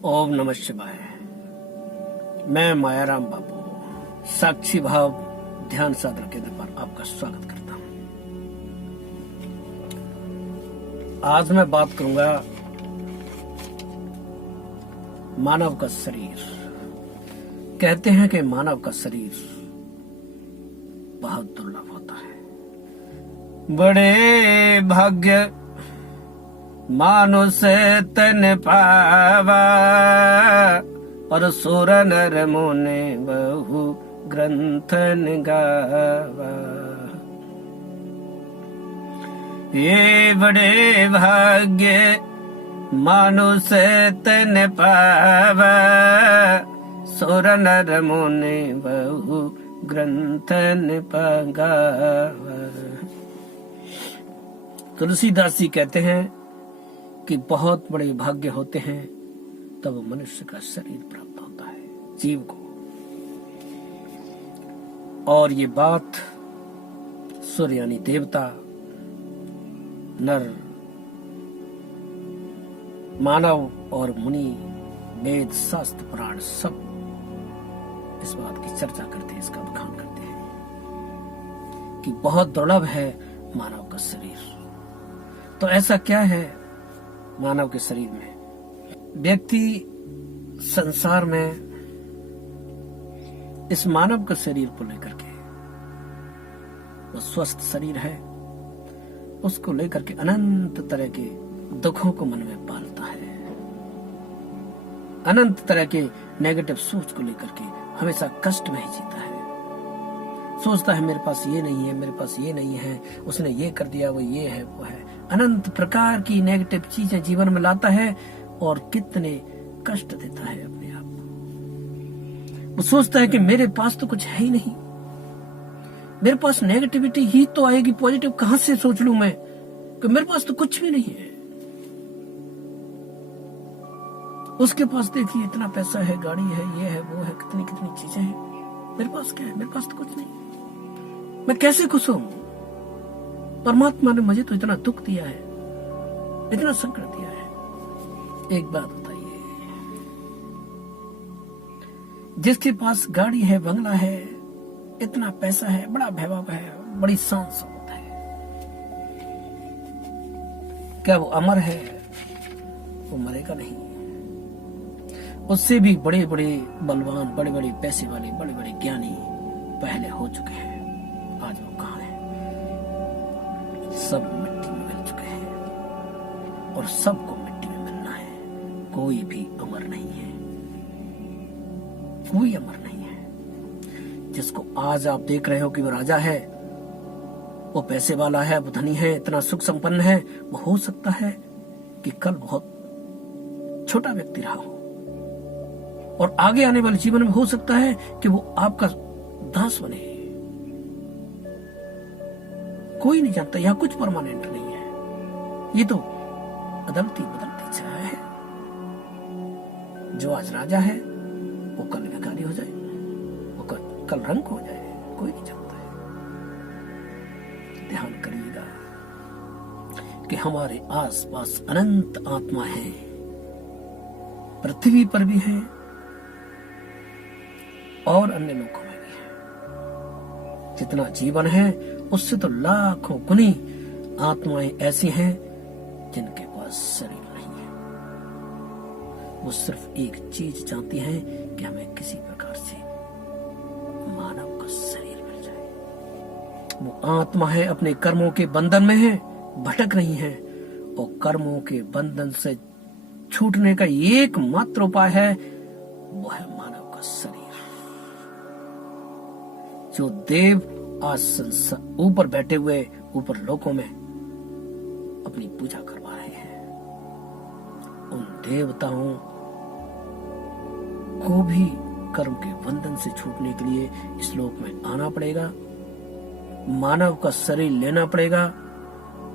ओम नमः शिवाय। मैं मायाराम बाबू साक्षी भाव ध्यान साधना केंद्र पर आपका स्वागत करता हूं। आज मैं बात करूंगा मानव का शरीर। कहते हैं कि मानव का शरीर बहुत दुर्लभ होता है। बड़े भाग्य मानुष तन पावा, और सुर नर मुनि बहु ग्रंथन गावा। ये बड़े भाग्य मानुष तन पावा, सुर नर मुनि बहु ग्रंथन गावा। तुलसीदास जी कहते हैं कि बहुत बड़े भाग्य होते हैं तब मनुष्य का शरीर प्राप्त होता है जीव को। और ये बात सूर्य यानी देवता, नर, मानव और मुनि, वेद, शास्त्र, पुराण सब इस बात की चर्चा करते हैं, इसका बखान करते हैं कि बहुत दुर्लभ है मानव का शरीर। तो ऐसा क्या है मानव के शरीर में? व्यक्ति संसार में इस मानव के शरीर को लेकर के, वो स्वस्थ शरीर है, उसको लेकर के अनंत तरह के दुखों को मन में पालता है। अनंत तरह के नेगेटिव सोच को लेकर के हमेशा कष्ट में ही जीता है। सोचता है मेरे पास ये नहीं है, मेरे पास ये नहीं है, उसने ये कर दिया, वो ये है, वो है। अनंत प्रकार की नेगेटिव चीजें जीवन में लाता है और कितने कष्ट देता है अपने आप को। वो सोचता है कि मेरे पास तो कुछ है ही नहीं, मेरे पास नेगेटिविटी ही तो आएगी, पॉजिटिव कहां से सोच लूं मैं कि मेरे पास तो कुछ भी नहीं है। उसके पास देखिए इतना पैसा है, गाड़ी है, ये है, वो है, कितनी कितनी चीजें हैं। मेरे पास क्या है? मेरे पास तो कुछ नहीं। मैं कैसे खुश हूं? परमात्मा ने मुझे तो इतना दुख दिया है, इतना संकट दिया है। एक बात बताइए, जिसके पास गाड़ी है, बंगला है, इतना पैसा है, बड़ा वैभव है, बड़ी शान शौकत है, क्या वो अमर है? वो मरेगा नहीं। उससे भी बड़े बड़े बलवान, बड़े बड़े पैसे वाले, बड़े बड़े ज्ञानी पहले हो चुके हैं। आज वो कहां है? सब मिट्टी में मिल चुके हैं और सबको मिट्टी में मिलना है। कोई भी अमर नहीं है, कोई अमर नहीं है। जिसको आज आप देख रहे हो कि वो राजा है, वो पैसे वाला है, वो धनी है, इतना सुख संपन्न है, वो हो सकता है कि कल बहुत छोटा व्यक्ति रहा हो और आगे आने वाले जीवन में हो सकता है कि वो आपका दास बने। कोई नहीं जानता, यहां कुछ परमानेंट नहीं है। ये तो बदलती बदलती छाया है। जो आज राजा है वो कल भिखारी हो जाए, वो कल रंग हो जाए, कोई नहीं जानता है। ध्यान करिएगा कि हमारे आसपास अनंत आत्मा है, पृथ्वी पर भी है और अन्य लोकों में भी है। जितना जीवन है उससे तो लाखों गुनी आत्माएं ऐसी हैं जिनके पास शरीर नहीं है। वो सिर्फ एक चीज चाहती हैं कि हमें किसी प्रकार से मानव का शरीर मिल जाए। वो आत्मा है, अपने कर्मों के बंधन में है, भटक रही है, और कर्मों के बंधन से छूटने का एकमात्र उपाय है, वो है मानव का शरीर। जो देव आज ऊपर बैठे हुए ऊपर लोकों में अपनी पूजा करवा रहे हैं, उन देवताओं को भी कर्म के बंधन से छूटने के लिए इस लोक में आना पड़ेगा, मानव का शरीर लेना पड़ेगा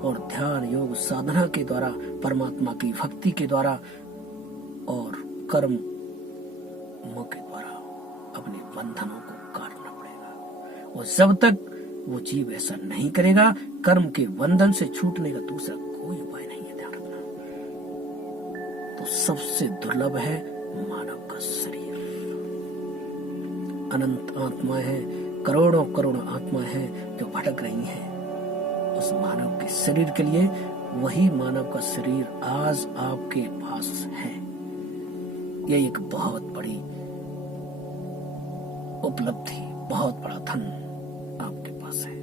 और ध्यान योग साधना के द्वारा, परमात्मा की भक्ति के द्वारा और कर्म के द्वारा अपने बंधनों को काटना पड़ेगा। और जब तक वो जीव ऐसा नहीं करेगा, कर्म के बंधन से छूटने का दूसरा कोई उपाय नहीं है। ध्यान रखना। तो सबसे दुर्लभ है मानव का शरीर। अनंत आत्माएं हैं, करोड़ों करोड़ आत्माएं हैं जो भटक रही हैं। उस मानव के शरीर के लिए वही मानव का शरीर आज आपके पास है। यह एक बहुत बड़ी उपलब्धि, बहुत बड़ा धन आपके पास है,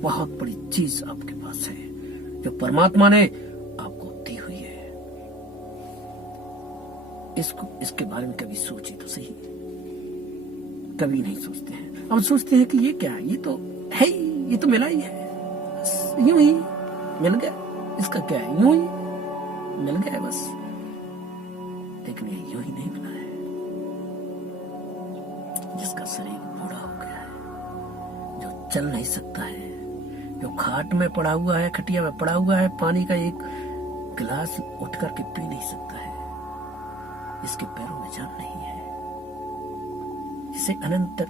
बहुत बड़ी चीज आपके पास है जो परमात्मा ने आपको दी हुई है। इसके बारे में कभी सोची तो सही? कभी नहीं सोचते हैं। अब सोचते हैं कि ये क्या है, ये तो है ही, ये तो मिला ही है, यूं ही मिल गया, इसका क्या है, यूं ही मिल गया बस। लेकिन ये यूं ही नहीं मिला है। जिसका शरीर बूढ़ा हो गया है, जो चल नहीं सकता है, जो खाट में पड़ा हुआ है, खटिया में पड़ा हुआ है, पानी का एक गिलास उठ करके पी नहीं सकता है, इसके पैरों में जान नहीं है, जिसे अनंत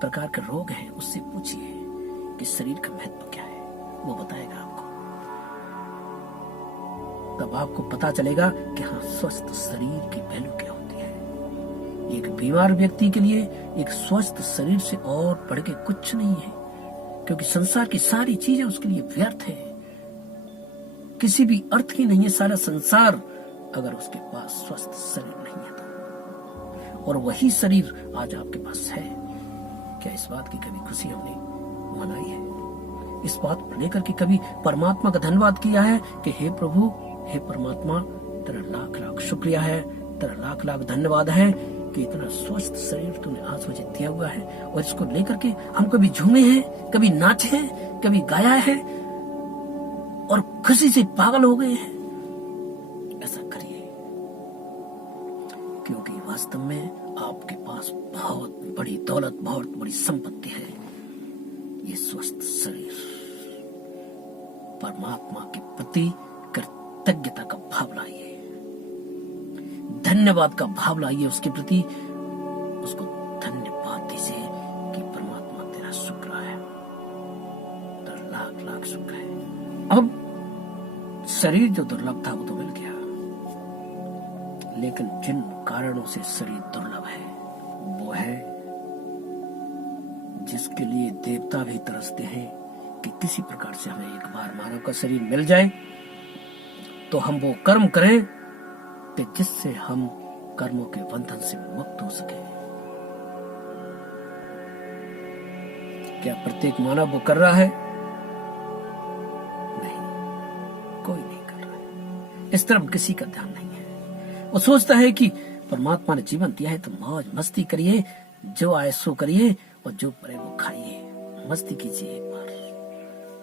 प्रकार के रोग हैं, उससे पूछिए कि शरीर का महत्व क्या है, वो बताएगा आपको। तब आपको पता चलेगा कि हाँ, स्वस्थ शरीर की वैल्यू क्या होती है। एक बीमार व्यक्ति के लिए एक स्वस्थ शरीर से और बढ़ के कुछ नहीं है, क्योंकि संसार की सारी चीजें उसके लिए व्यर्थ है, किसी भी अर्थ की नहीं है सारा संसार, अगर उसके पास स्वस्थ शरीर नहीं है तो। और वही शरीर आज आपके पास है। क्या इस बात की कभी खुशी हमने मनाई है? इस बात को लेकर के कभी परमात्मा का धन्यवाद किया है कि हे प्रभु, हे परमात्मा, तेरा लाख लाख शुक्रिया है, तेरा लाख लाख धन्यवाद है कि इतना स्वस्थ शरीर तूने आज मुझे दिया हुआ है। और इसको लेकर के हम कभी झूमे हैं, कभी नाचे हैं, कभी गाया है और खुशी से पागल हो गए हैं। ऐसा करिए, क्योंकि वास्तव में आपके पास बहुत बड़ी दौलत, बहुत बड़ी संपत्ति है, ये स्वस्थ शरीर। परमात्मा के प्रति कृतज्ञता का भाव लाइए, धन्यवाद का भाव लाइए उसके प्रति, उसको धन्यवाद दीजिए कि परमात्मा तेरा शुक्र है, तेरा लाख लाख शुक्र है। अब शरीर जो दुर्लभ था वो तो मिल गया, लेकिन जिन कारणों से शरीर दुर्लभ है वो है जिसके लिए देवता भी तरसते हैं कि किसी प्रकार से हमें एक बार मानव का शरीर मिल जाए तो हम वो कर्म करें कि जिससे हम कर्मों के बंधन से मुक्त हो सके। क्या प्रत्येक मानव वो कर रहा है? नहीं, कोई नहीं कर रहा है। इस तरफ किसी का ध्यान नहीं है। वो सोचता है कि परमात्मा ने जीवन दिया है तो मौज मस्ती करिए, जो आए सो करिए और जो परे वो खाइए, मस्ती कीजिए एक बार।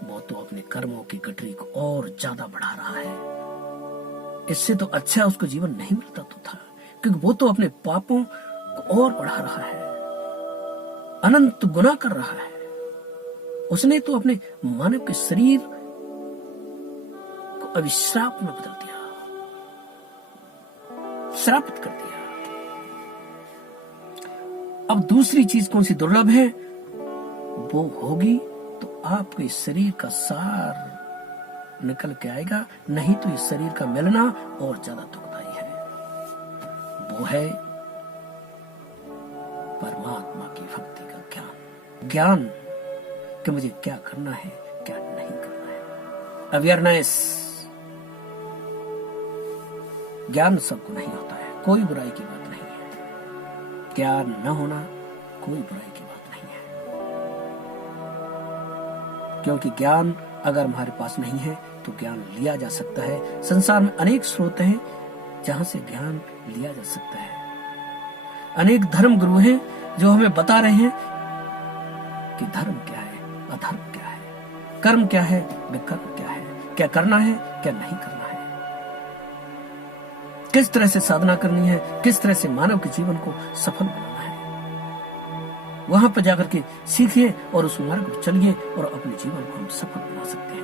वो तो अपने कर्मों की गठरी को और ज्यादा बढ़ा रहा है। इससे तो अच्छा उसको जीवन नहीं मिलता तो था, क्योंकि वो तो अपने पापों को और बढ़ा रहा है, अनंत गुनाह कर रहा है। उसने तो अपने मानव के शरीर को अभिश्राप में बदल दिया, श्रापित कर दिया। अब दूसरी चीज कौन सी दुर्लभ है? वो होगी तो आपके शरीर का सार निकल के आएगा, नहीं तो इस शरीर का मिलना और ज्यादा दुखदाई है। वो है परमात्मा की भक्ति का ज्ञान, ज्ञान कि मुझे क्या करना है, क्या नहीं करना है। अवेयरनेस। ज्ञान सबको नहीं होता है, कोई बुराई की बात नहीं है। ज्ञान न होना कोई बुराई की बात नहीं है, क्योंकि ज्ञान अगर हमारे पास नहीं है तो ज्ञान लिया जा सकता है। संसार में अनेक स्रोत हैं जहां से ज्ञान लिया जा सकता है। अनेक धर्म गुरु हैं जो हमें बता रहे हैं कि धर्म क्या है, अधर्म क्या है, कर्म क्या है, विकर्म क्या है, क्या करना है, क्या नहीं करना है, किस तरह से साधना करनी है, किस तरह से मानव के जीवन को सफल बनाना है। वहां पर जाकर के सीखिए और उस मार्ग पर चलिए और अपने जीवन को हम सफल बना सकते हैं।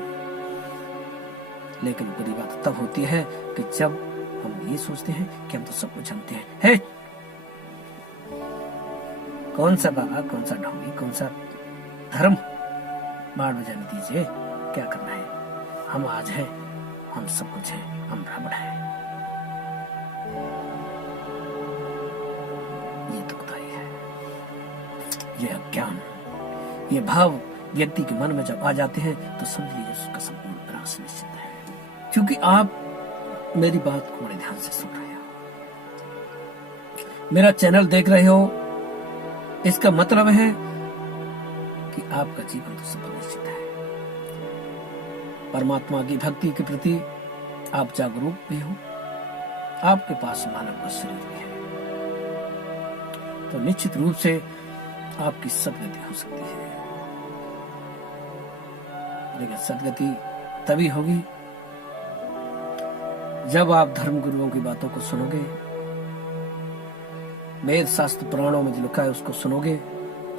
लेकिन बुरी बात तब होती है कि जब हम ये सोचते हैं कि हम तो सब कुछ जानते हैं। है कौन सा बाबा, कौन सा ढोंगी, कौन सा धर्म, बाढ़ में जाने दीजिए, क्या करना है। हम आज हैं, हम सब कुछ हैं, हम ब्राह्मण हैं। ये दुखदाई है। ये अज्ञान, ये भाव व्यक्ति के मन में जब आ जाते हैं तो समझ लीजिए उसका संपूर्ण विनाश निश्चित है। क्योंकि आप मेरी बात को बड़े ध्यान से सुन रहे हो, मेरा चैनल देख रहे हो, इसका मतलब है कि आपका जीवन तो सफल निश्चित है। परमात्मा की भक्ति के प्रति आप जागरूक भी हो, आपके पास मानव का शरीर भी है, तो निश्चित रूप से आपकी सदगति हो सकती है। लेकिन सदगति तभी होगी जब आप धर्म गुरुओं की बातों को सुनोगे, वेद शास्त्र पुराणों में जो लिखा है उसको सुनोगे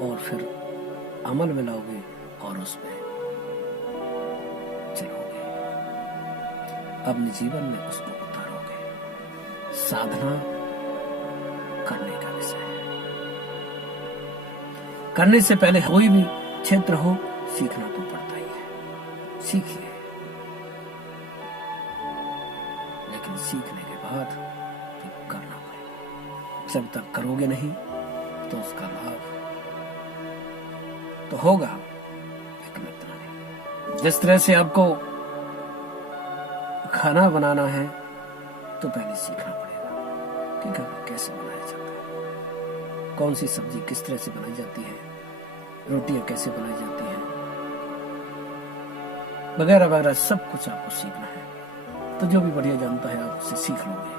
और फिर अमल में लाओगे और उसमें चलोगे, अपने जीवन में उसको उतारोगे। साधना करने का विषय है। करने से पहले कोई भी क्षेत्र हो, सीखना तो पड़ता ही है। सीखिए, लेकिन सीखने के बाद तो करना पड़ेगा। जब तक करोगे नहीं तो उसका लाभ तो होगा, लेकिन इतना नहीं। जिस तरह से आपको खाना बनाना है तो पहले सीखना पड़ेगा कि खाना कैसे बनाया जाता है, कौन सी सब्जी किस तरह से बनाई जाती है, रोटियां कैसे बनाई जाती हैं, वगैरह वगैरह सब कुछ आपको सीखना है। तो जो भी बढ़िया जानता है आप उससे सीख लोगे,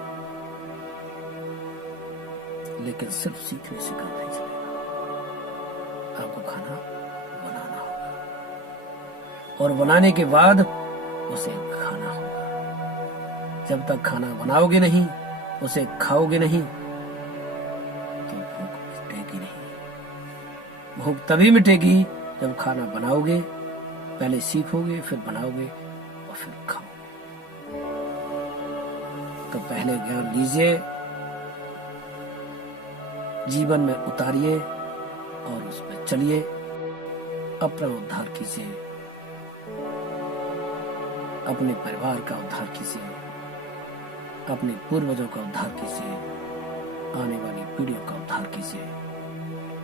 लेकिन सिर्फ सीखने से काम नहीं चलेगा। आपको खाना बनाना होगा और बनाने के बाद उसे खाना होगा। जब तक खाना बनाओगे नहीं, उसे खाओगे नहीं, तो भूख मिटेगी नहीं। भूख तभी मिटेगी जब खाना बनाओगे, पहले सीखोगे, फिर बनाओगे और फिर खाओगे। तो पहले ज्ञान लीजिए, जीवन में उतारिए और उस पर चलिए, अपना उद्धार कीजिए, अपने परिवार का उद्धार कीजिए, अपने पूर्वजों का उद्धार कीजिए, आने वाली पीढ़ियों का उद्धार कीजिए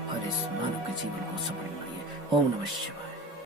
और इस मानव के जीवन को सफल बनाइए। ओम नमः शिवाय।